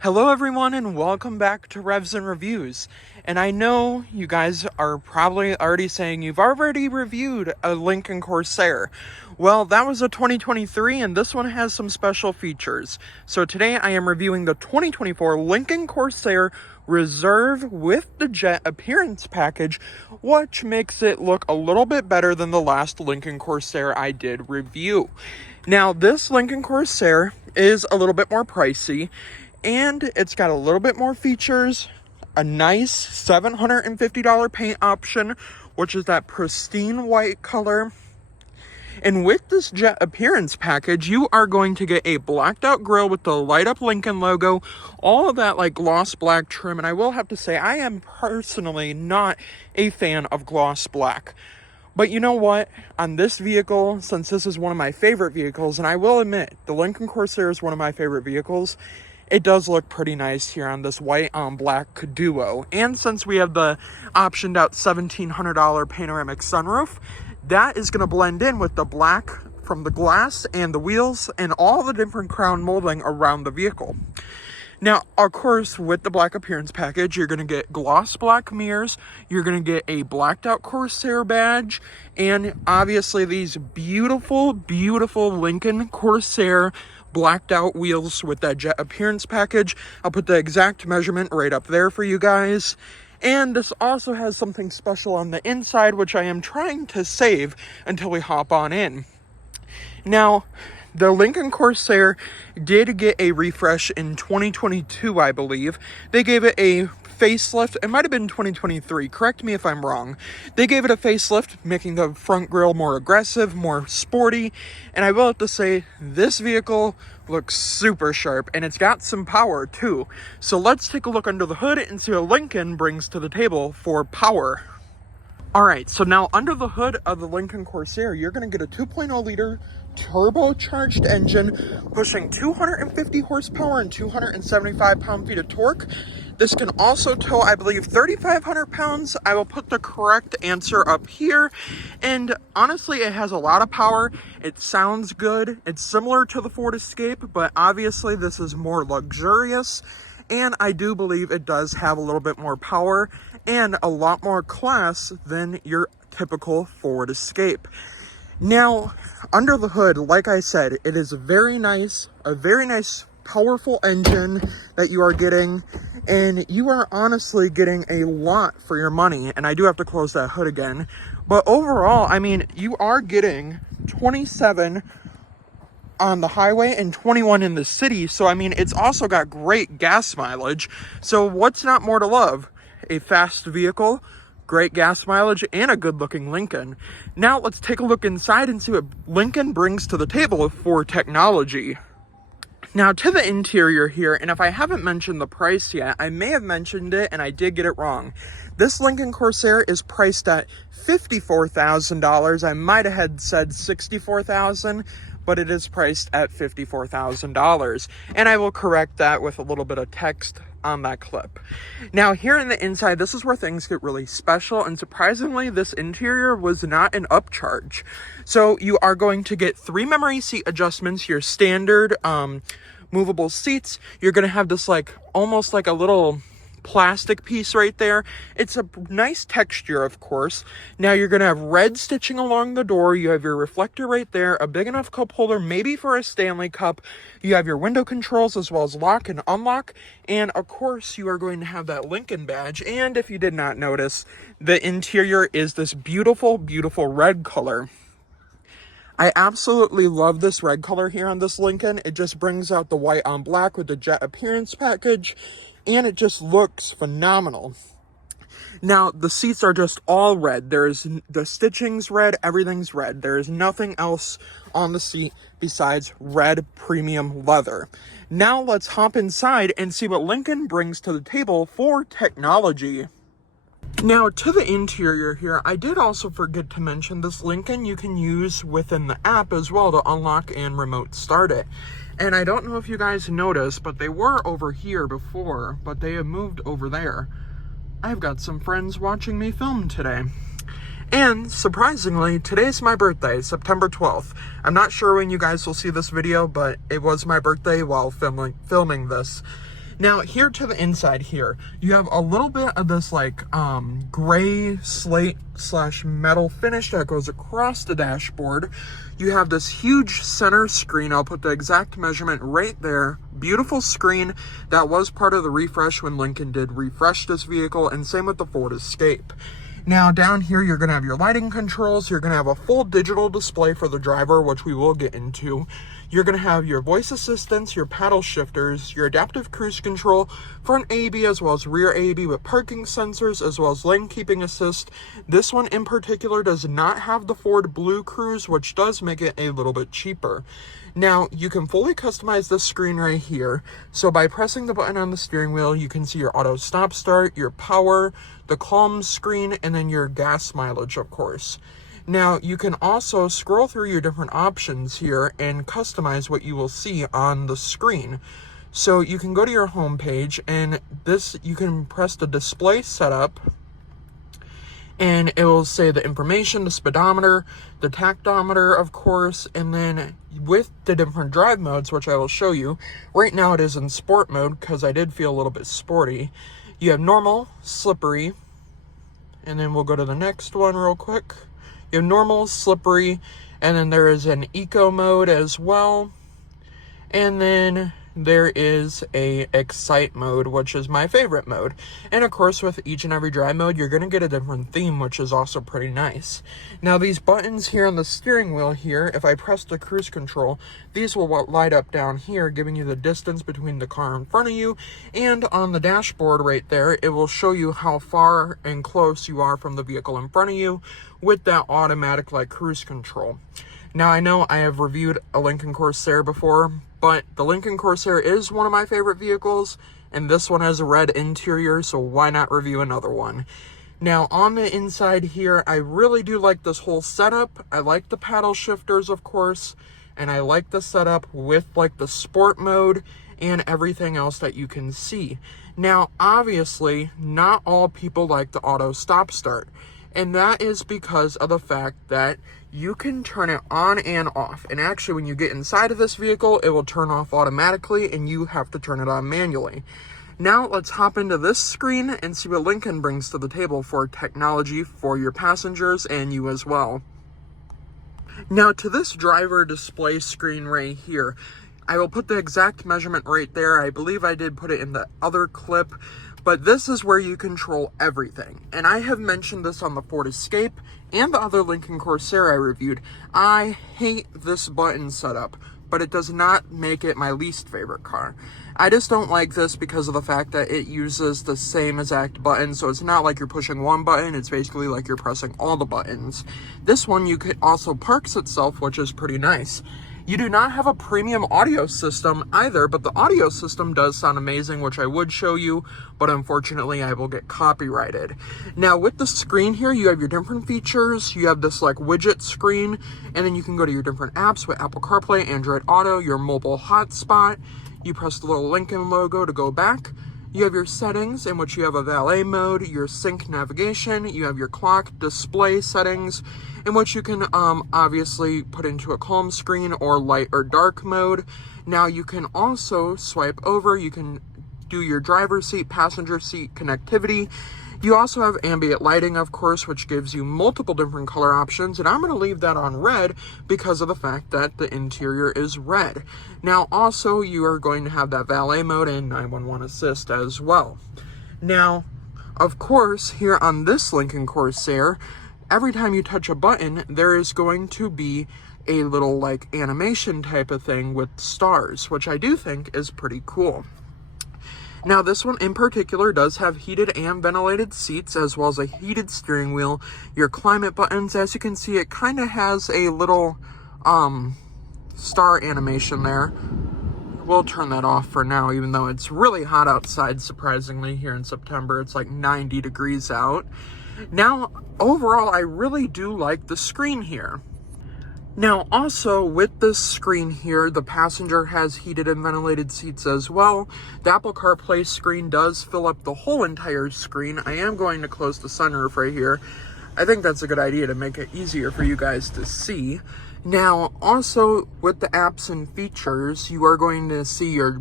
Hello everyone and welcome back to Revs and Reviews. And I know you guys are probably already saying you've already reviewed a Lincoln Corsair. Well, that was a 2023 and this one has some special features. So today I am reviewing the 2024 Lincoln Corsair Reserve with the Jet Appearance Package, which makes it look a little bit better than the last Lincoln Corsair I did review. Now, this Lincoln Corsair is a little bit more pricey, and it's got a little bit more features, a nice $750 paint option, which is that pristine white color. And with this Jet Appearance Package, you are going to get a blacked out grille with the light up Lincoln logo, all of that like gloss black trim. And I will have to say, I am personally not a fan of gloss black. But you know what? On this vehicle, since this is one of my favorite vehicles, and I will admit, the Lincoln Corsair is one of my favorite vehicles, it does look pretty nice here on this white on black duo. And since we have the optioned out $1,700 panoramic sunroof, that is going to blend in with the black from the glass and the wheels and all the different crown molding around the vehicle. Now, of course, with the black appearance package, you're going to get gloss black mirrors, you're going to get a blacked out Corsair badge, and obviously these beautiful, beautiful Lincoln Corsair blacked out wheels with that Jet Appearance Package. I'll put the exact measurement right up there for you guys. And this also has something special on the inside, which I am trying to save until we hop on in. Now, the Lincoln Corsair did get a refresh in 2022, I believe. They gave it a facelift. It might have been 2023. Correct me if I'm wrong. They gave it a facelift, making the front grille more aggressive, more sporty. And I will have to say, this vehicle looks super sharp, and it's got some power too. So let's take a look under the hood and see what Lincoln brings to the table for power. Alright, so now under the hood of the Lincoln Corsair, you're going to get a 2.0 liter turbocharged engine pushing 250 horsepower and 275 pound-feet of torque. This can also tow, I believe, 3,500 pounds. I will put the correct answer up here. And honestly, it has a lot of power. It sounds good. It's similar to the Ford Escape, but obviously this is more luxurious. And I do believe it does have a little bit more power and a lot more class than your typical Ford Escape. Now, under the hood, like I said, it is a very nice, powerful engine that you are getting, and you are honestly getting a lot for your money. And I do have to close that hood again. But overall, I mean, you are getting 27 on the highway and 21 in the city. So, I mean, it's also got great gas mileage. So what's not more to love? A fast vehicle, great gas mileage, and a good-looking Lincoln. Now let's take a look inside and see what Lincoln brings to the table for technology. Now to the interior here, and if I haven't mentioned the price yet, I may have mentioned it and I did get it wrong. This Lincoln Corsair is priced at $54,000. I might have had said $64,000, but it is priced at $54,000. And I will correct that with a little bit of text on that clip. Now here in the inside, this is where things get really special, and surprisingly this interior was not an upcharge. So you are going to get 3 memory seat adjustments, your standard movable seats. You're going to have this like almost like a little plastic piece right there. It's a nice texture, of course. Now you're going to have red stitching along the door. You have your reflector right there, a big enough cup holder, maybe for a Stanley cup. You have your window controls as well as lock and unlock. And of course, you are going to have that Lincoln badge. And if you did not notice, the interior is this beautiful, beautiful red color. I absolutely love this red color here on this Lincoln. It just brings out the white on black with the Jet Appearance Package, and it just looks phenomenal. Now, the seats are just all red. The stitching's red, everything's red. There is nothing else on the seat besides red premium leather. Now, let's hop inside and see what Lincoln brings to the table for technology. Now, to the interior here, I did also forget to mention this Lincoln you can use within the app as well to unlock and remote start it. And I don't know if you guys noticed, but they were over here before, but they have moved over there. I've got some friends watching me film today. And surprisingly, today's my birthday, September 12th. I'm not sure when you guys will see this video, but it was my birthday while filming this. Now, here to the inside here, you have a little bit of this like gray slate / metal finish that goes across the dashboard. You have this huge center screen. I'll put the exact measurement right there. Beautiful screen that was part of the refresh when Lincoln did refresh this vehicle, and same with the Ford Escape. Now down here, you're going to have your lighting controls. You're going to have a full digital display for the driver, which we will get into. You're going to have your voice assistants, your paddle shifters, your adaptive cruise control, front AEB as well as rear AEB with parking sensors, as well as lane keeping assist. This one in particular does not have the Ford Blue Cruise, which does make it a little bit cheaper. Now, you can fully customize this screen right here. So by pressing the button on the steering wheel, you can see your auto stop start, your power, the calm screen, and then your gas mileage, of course. Now, you can also scroll through your different options here and customize what you will see on the screen. So you can go to your home page, and you can press the display setup, and it will say the information, the speedometer, the tachometer, of course, and then with the different drive modes, which I will show you. Right now it is in sport mode because I did feel a little bit sporty. You have normal, slippery, and then we'll go to the next one real quick. You have normal, slippery, and then there is an eco mode as well. And then there is a excite mode, which is my favorite mode. And of course, with each and every drive mode, you're going to get a different theme, which is also pretty nice. Now, these buttons here on the steering wheel here, if I press the cruise control, these will light up down here, giving you the distance between the car in front of you. And on the dashboard right there, it will show you how far and close you are from the vehicle in front of you with that automatic like cruise control. Now, I know I have reviewed a Lincoln Corsair before, but the Lincoln Corsair is one of my favorite vehicles, and this one has a red interior, so why not review another one? Now, on the inside here, I really do like this whole setup. I like the paddle shifters, of course, and I like the setup with like the sport mode and everything else that you can see. Now, obviously, not all people like the auto stop start. And that is because of the fact that you can turn it on and off. And actually, when you get inside of this vehicle, it will turn off automatically and you have to turn it on manually. Now, let's hop into this screen and see what Lincoln brings to the table for technology for your passengers and you as well. Now, to this driver display screen right here, I will put the exact measurement right there. I believe I did put it in the other clip. But this is where you control everything. And I have mentioned this on the Ford Escape and the other Lincoln Corsair I reviewed. I hate this button setup, but it does not make it my least favorite car. I just don't like this because of the fact that it uses the same exact button. So it's not like you're pushing one button. It's basically like you're pressing all the buttons. This one, you could also parks itself, which is pretty nice. You do not have a premium audio system either, but the audio system does sound amazing, which I would show you, but unfortunately I will get copyrighted. Now with the screen here, you have your different features. You have this like widget screen, and then you can go to your different apps with Apple CarPlay, Android Auto, your mobile hotspot. You press the little Lincoln logo to go back. You have your settings in which you have a valet mode, your sync navigation, you have your clock display settings in which you can obviously put into a calm screen or light or dark mode. Now you can also swipe over, you can do your driver's seat, passenger seat connectivity. You also have ambient lighting, of course, which gives you multiple different color options, and I'm going to leave that on red because of the fact that the interior is red. Now, also, you are going to have that valet mode and 911 assist as well. Now, of course, here on this Lincoln Corsair, every time you touch a button, there is going to be a little, like, animation type of thing with stars, which I do think is pretty cool. Now, this one in particular does have heated and ventilated seats, as well as a heated steering wheel. Your climate buttons, as you can see, it kind of has a little star animation there. We'll turn that off for now, even though it's really hot outside, surprisingly, here in September. It's like 90 degrees out. Now, overall, I really do like the screen here. Now, also, with this screen here, the passenger has heated and ventilated seats as well. The Apple CarPlay screen does fill up the whole entire screen. I am going to close the sunroof right here. I think that's a good idea to make it easier for you guys to see. Now, also with the apps and features, you are going to see your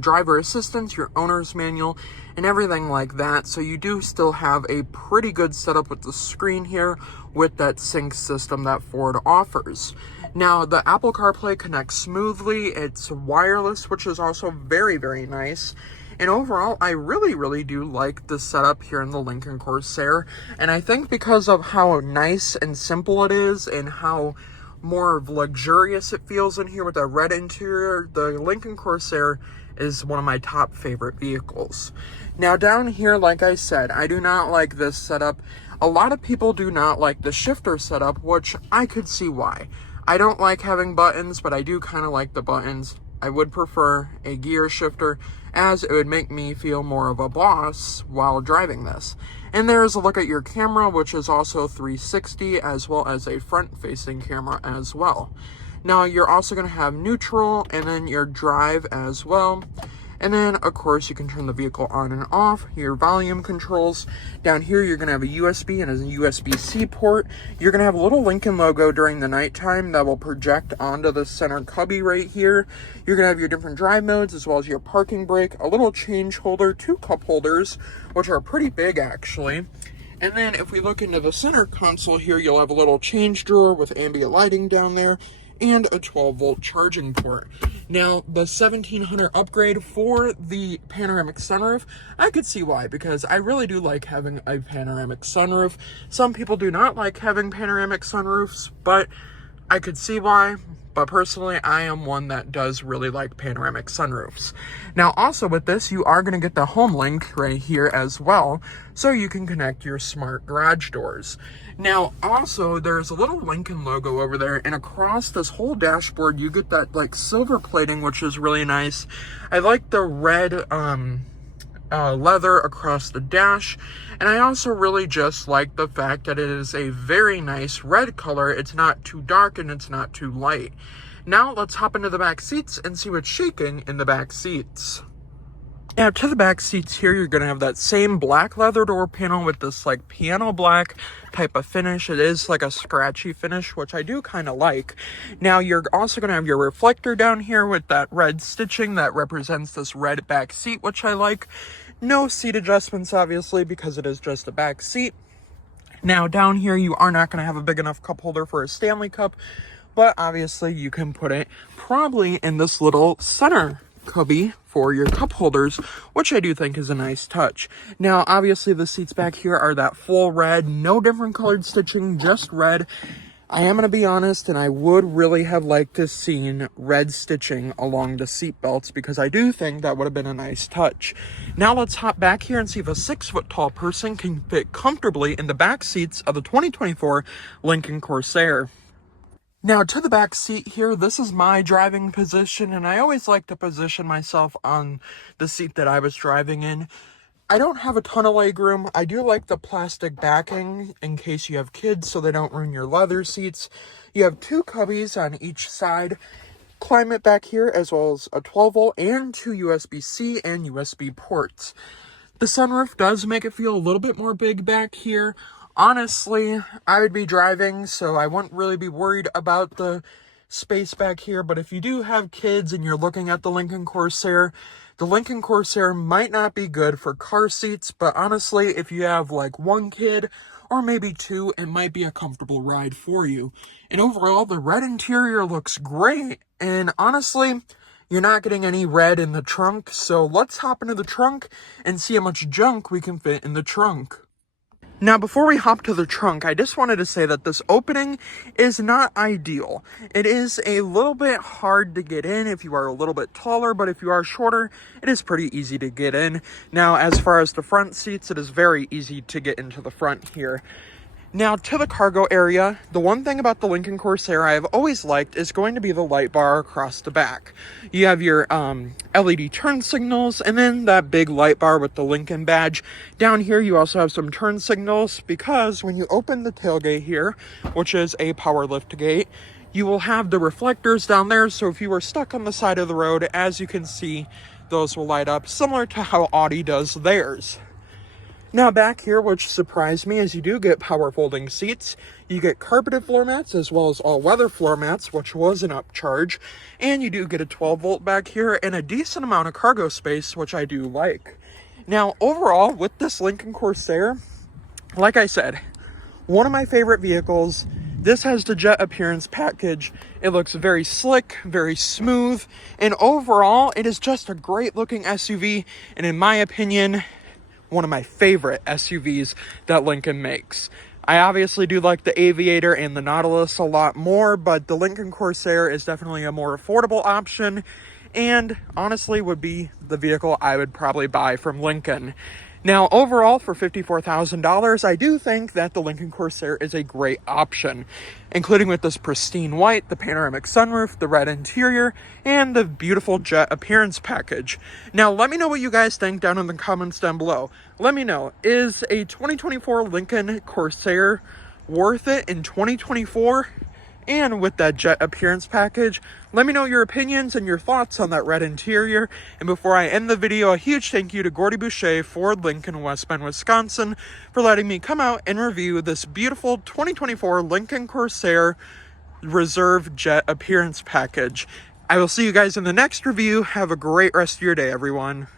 driver assistance, your owner's manual, and everything like that. So you do still have a pretty good setup with the screen here with that sync system that Ford offers. Now, the Apple CarPlay connects smoothly. It's wireless, which is also very, very nice. And overall, I really do like the setup here in the Lincoln Corsair. And I think because of how nice and simple it is and how more luxurious it feels in here with a red interior, the Lincoln Corsair is one of my top favorite vehicles. Now down here, like I said, I do not like this setup. A lot of people do not like the shifter setup, which I could see why. I don't like having buttons, but I do kind of like the buttons. I would prefer a gear shifter, as it would make me feel more of a boss while driving this. And there's a look at your camera, which is also 360, as well as a front-facing camera as well. Now, you're also going to have neutral, and then your drive as well. And then, of course, you can turn the vehicle on and off, your volume controls. Down here, you're going to have a USB and a USB-C port. You're going to have a little Lincoln logo during the nighttime that will project onto the center cubby right here. You're going to have your different drive modes, as well as your parking brake, a little change holder, 2 cup holders, which are pretty big, actually. And then, if we look into the center console here, you'll have a little change drawer with ambient lighting down there, and a 12-volt charging port. Now, the 1700 upgrade for the panoramic sunroof, I could see why, because I really do like having a panoramic sunroof. Some people do not like having panoramic sunroofs, but I could see why. But personally, I am one that does really like panoramic sunroofs. Now, also with this, you are going to get the home link right here as well, so you can connect your smart garage doors. Now, also, there's a little Lincoln logo over there, and across this whole dashboard, you get that, like, silver plating, which is really nice. I like the red, leather across the dash, and I also really just like the fact that it is a very nice red color. It's not too dark and it's not too light. Now let's hop into the back seats and see what's shaking in the back seats. Now, to the back seats here, you're going to have that same black leather door panel with this, like, piano black type of finish. It is, like, a scratchy finish, which I do kind of like. Now, you're also going to have your reflector down here with that red stitching that represents this red back seat, which I like. No seat adjustments, obviously, because it is just a back seat. Now, down here, you are not going to have a big enough cup holder for a Stanley Cup, but obviously, you can put it probably in this little center cubby for your cup holders, which I do think is a nice touch. Now, obviously, the seats back here are that full red, no different colored stitching, just red. I am going to be honest, and I would really have liked to seen red stitching along the seat belts, because I do think that would have been a nice touch. Now let's hop back here and see if a 6-foot-tall person can fit comfortably in the back seats of the 2024 Lincoln Corsair. Now, to the back seat here, this is my driving position, and I always like to position myself on the seat that I was driving in. I don't have a ton of legroom. I do like the plastic backing in case you have kids so they don't ruin your leather seats. You have 2 cubbies on each side. Climate back here, as well as a 12-volt and 2 USB-C and USB ports. The sunroof does make it feel a little bit more big back here. Honestly, I would be driving, so I wouldn't really be worried about the space back here. But if you do have kids and you're looking at the Lincoln Corsair might not be good for car seats. But honestly, if you have like 1 kid or maybe 2, it might be a comfortable ride for you. And overall, the red interior looks great. And honestly, you're not getting any red in the trunk. So let's hop into the trunk and see how much junk we can fit in the trunk. Now, before we hop to the trunk, I just wanted to say that this opening is not ideal. It is a little bit hard to get in if you are a little bit taller, but if you are shorter, it is pretty easy to get in. Now, as far as the front seats, it is very easy to get into the front here. Now, to the cargo area, the one thing about the Lincoln Corsair I have always liked is going to be the light bar across the back. You have your LED turn signals, and then that big light bar with the Lincoln badge. Down here, you also have some turn signals, because when you open the tailgate here, which is a power lift gate, you will have the reflectors down there, so if you were stuck on the side of the road, as you can see, those will light up, similar to how Audi does theirs. Now back here, which surprised me, is you do get power folding seats, you get carpeted floor mats as well as all weather floor mats, which was an upcharge, and you do get a 12 volt back here and a decent amount of cargo space, which I do like. Now overall, with this Lincoln Corsair, like I said, one of my favorite vehicles. This has the jet appearance package. It looks very slick, very smooth, and overall, it is just a great looking SUV, and in my opinion, one of my favorite SUVs that Lincoln makes. I obviously do like the Aviator and the Nautilus a lot more, but the Lincoln Corsair is definitely a more affordable option, and honestly would be the vehicle I would probably buy from Lincoln. Now, overall, for $54,000, I do think that the Lincoln Corsair is a great option, including with this pristine white, the panoramic sunroof, the red interior, and the beautiful jet appearance package. Now, let me know what you guys think down in the comments down below. Let me know, is a 2024 Lincoln Corsair worth it in 2024? And with that jet appearance package, let me know your opinions and your thoughts on that red interior. And before I end the video, a huge thank you to Gordie Boucher Ford Lincoln, West Bend, Wisconsin, for letting me come out and review this beautiful 2024 Lincoln Corsair Reserve jet appearance package. I will see you guys in the next review. Have a great rest of your day, everyone.